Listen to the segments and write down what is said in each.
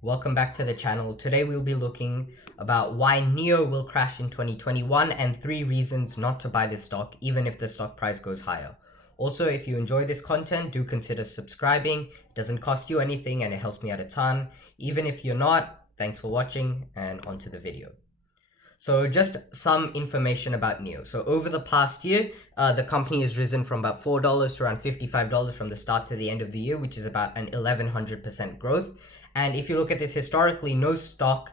Welcome back to the channel. Today we'll be looking about why NIO will crash in 2021 and 3 reasons not to buy this stock even if the stock price goes higher. Also, if you enjoy this content, do consider subscribing. It doesn't cost you anything and it helps me out a ton. Even if you're not, thanks for watching and on to the video. So just some information about NIO. So over the past year, the company has risen from about $4 to around $55 from the start to the end of the year, which is about an 1100% growth. And if you look at this historically, no stock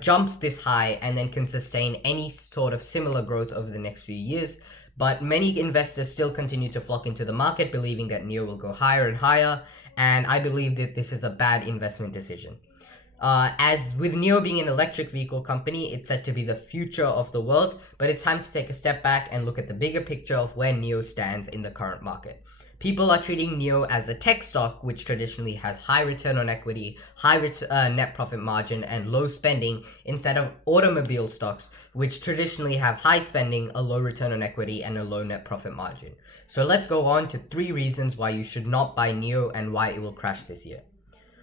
jumps this high and then can sustain any sort of similar growth over the next few years. But many investors still continue to flock into the market, believing that NIO will go higher and higher. And I believe that this is a bad investment decision. As with NIO being an electric vehicle company, it's said to be the future of the world, but it's time to take a step back and look at the bigger picture of where NIO stands in the current market. People are treating NIO as a tech stock, which traditionally has high return on equity, high net profit margin, and low spending, instead of automobile stocks, which traditionally have high spending, a low return on equity, and a low net profit margin. So let's go on to 3 reasons why you should not buy NIO and why it will crash this year.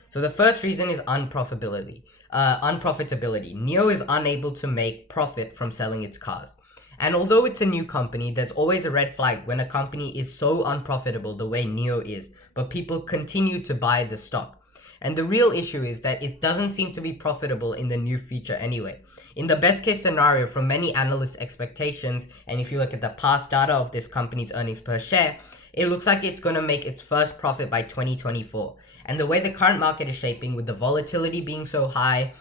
So the first reason is unprofitability. NIO is unable to make profit from selling its cars. And although it's a new company, there's always a red flag when a company is so unprofitable the way NIO is, but people continue to buy the stock. And the real issue is that it doesn't seem to be profitable in the near future anyway. In the best case scenario, from many analysts' expectations, and if you look at the past data of this company's earnings per share, it looks like it's going to make its first profit by 2024. And the way the current market is shaping, with the volatility being so high,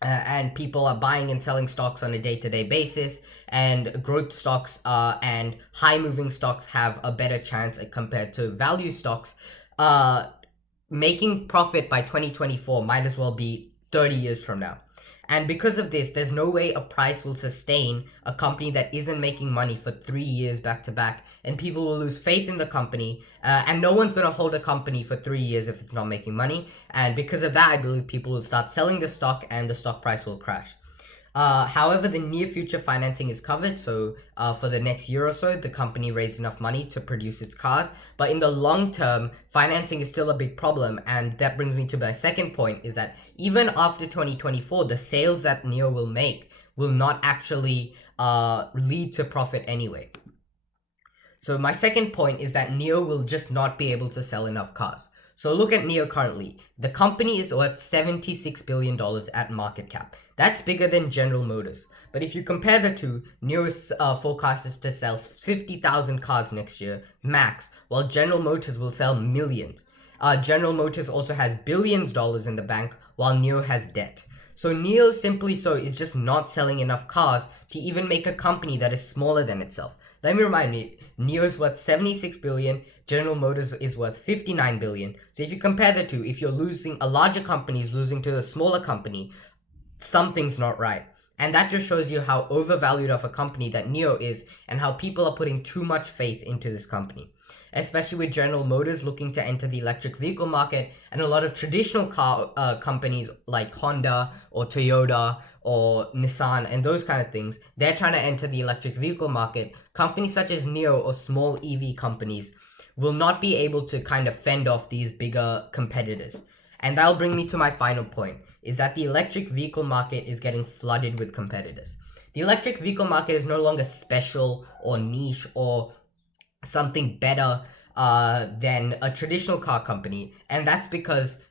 and people are buying and selling stocks on a day-to-day basis, and growth stocks and high-moving stocks have a better chance compared to value stocks, making profit by 2024 might as well be 30 years from now. And because of this, there's no way a price will sustain a company that isn't making money for 3 years back to back, and people will lose faith in the company, and no one's going to hold a company for 3 years if it's not making money. And because of that, I believe people will start selling the stock and the stock price will crash. However, the near future financing is covered, so for the next year or so, the company raised enough money to produce its cars. But in the long term, financing is still a big problem, and that brings me to my second point, is that even after 2024, the sales that NIO will make will not actually lead to profit anyway. So my second point is that NIO will just not be able to sell enough cars. So look at NIO currently. The company is worth $76 billion at market cap. That's bigger than General Motors. But if you compare the two, NIO is forecasted to sell 50,000 cars next year, max, while General Motors will sell millions. General Motors also has billions of dollars in the bank, while NIO has debt. So NIO simply is just not selling enough cars to even make a company that is smaller than itself. Let me remind you, NIO is worth 76 billion, General Motors is worth 59 billion. So if you compare the two, if you're losing, a larger company is losing to a smaller company, something's not right. And that just shows you how overvalued of a company that NIO is, and how people are putting too much faith into this company. Especially with General Motors looking to enter the electric vehicle market, and a lot of traditional car companies like Honda or Toyota or Nissan and those kind of things, they're trying to enter the electric vehicle market. Companies such as NIO or small EV companies will not be able to kind of fend off these bigger competitors. And that'll bring me to my final point, is that the electric vehicle market is getting flooded with competitors. The electric vehicle market is no longer special or niche or something better than a traditional car company, and that's because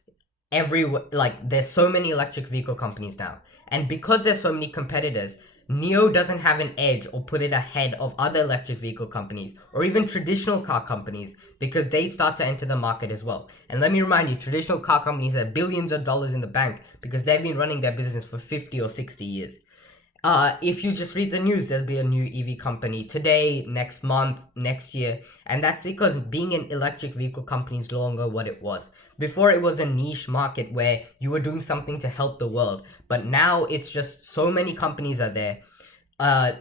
there's so many electric vehicle companies now, and because there's so many competitors, NIO doesn't have an edge or put it ahead of other electric vehicle companies or even traditional car companies, because they start to enter the market as well. And let me remind you, traditional car companies have billions of dollars in the bank because they've been running their business for 50 or 60 years. If you just read the news, there'll be a new EV company today, next month, next year. And that's because being an electric vehicle company is no longer what it was. Before, it was a niche market where you were doing something to help the world. But now it's just so many companies are there.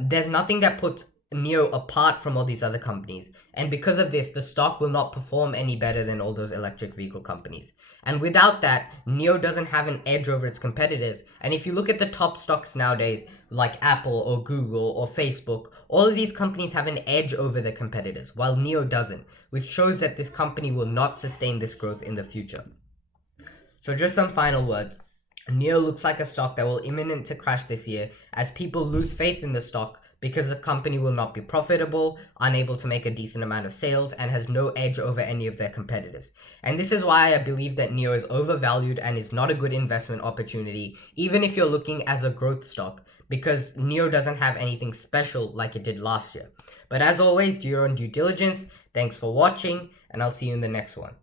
There's nothing that puts NIO apart from all these other companies. And because of this, the stock will not perform any better than all those electric vehicle companies. And without that, NIO doesn't have an edge over its competitors. And if you look at the top stocks nowadays, like Apple or Google or Facebook, all of these companies have an edge over their competitors, while NIO doesn't, which shows that this company will not sustain this growth in the future. So just some final words. NIO looks like a stock that will imminent to crash this year as people lose faith in the stock because the company will not be profitable, unable to make a decent amount of sales, and has no edge over any of their competitors. And this is why I believe that NIO is overvalued and is not a good investment opportunity, even if you're looking as a growth stock, because NIO doesn't have anything special like it did last year. But as always, do your own due diligence. Thanks for watching, and I'll see you in the next one.